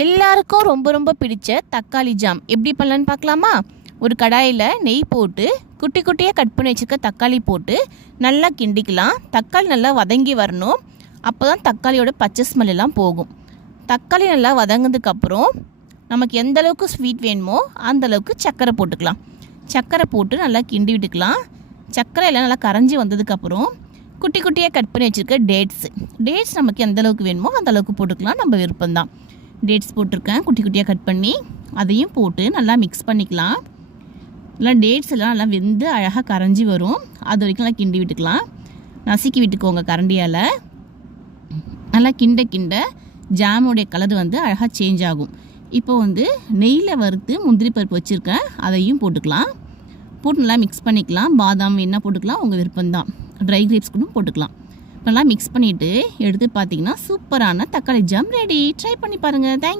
எல்லாருக்கும் ரொம்ப ரொம்ப பிடிச்ச தக்காளி ஜாம் எப்படி பண்ணலான்னு பார்க்கலாமா? ஒரு கடாயில் நெய் போட்டு குட்டி குட்டியாக கட் பண்ணி வச்சுருக்க தக்காளி போட்டு நல்லா கிண்டிக்கலாம். தக்காளி நல்லா வதங்கி வரணும். அப்போ தான் தக்காளியோட பச்சை ஸ்மெல் எல்லாம் போகும். தக்காளி நல்லா வதங்கினதுக்கப்புறம் நமக்கு எந்த அளவுக்கு ஸ்வீட் வேணுமோ அந்தளவுக்கு சர்க்கரை போட்டுக்கலாம். சர்க்கரை போட்டு நல்லா கிண்டி விட்டுக்கலாம். சர்க்கரை எல்லாம் நல்லா கரைஞ்சி வந்ததுக்கப்புறம் குட்டி குட்டியாக கட் பண்ணி வச்சுருக்க டேட்ஸ் நமக்கு எந்த அளவுக்கு வேணுமோ அந்தளவுக்கு போட்டுக்கலாம். நம்ம விருப்பம்தான். டேட்ஸ் போட்டிருக்கேன் குட்டி குட்டியாக கட் பண்ணி, அதையும் போட்டு நல்லா மிக்ஸ் பண்ணிக்கலாம். நல்லா டேட்ஸ் எல்லாம் நல்லா வெந்து அழகாக கரைஞ்சி வரும். அது வரைக்கும் நல்லா கிண்டி விட்டுக்கலாம். நசுக்கி விட்டுக்கோங்க கரண்டியால். நல்லா கிண்ட ஜாமுடைய கலர் அழகாக சேஞ்ச் ஆகும். இப்போ நெய்யில் வறுத்து முந்திரி பருப்பு வச்சுருக்கேன், அதையும் போட்டுக்கலாம். போட்டு நல்லா மிக்ஸ் பண்ணிக்கலாம். பாதாம் என்ன போட்டுக்கலாம், உங்கள் விருப்பம்தான். ட்ரை கிரேப்ஸ் கூட போட்டுக்கலாம். நல்லா மிக்ஸ் பண்ணிவிட்டு எடுத்து பார்த்தீங்கன்னா சூப்பரான தக்காளி ஜாம் ரெடி. ட்ரை பண்ணி பாருங்கள். தேங்க்யூ.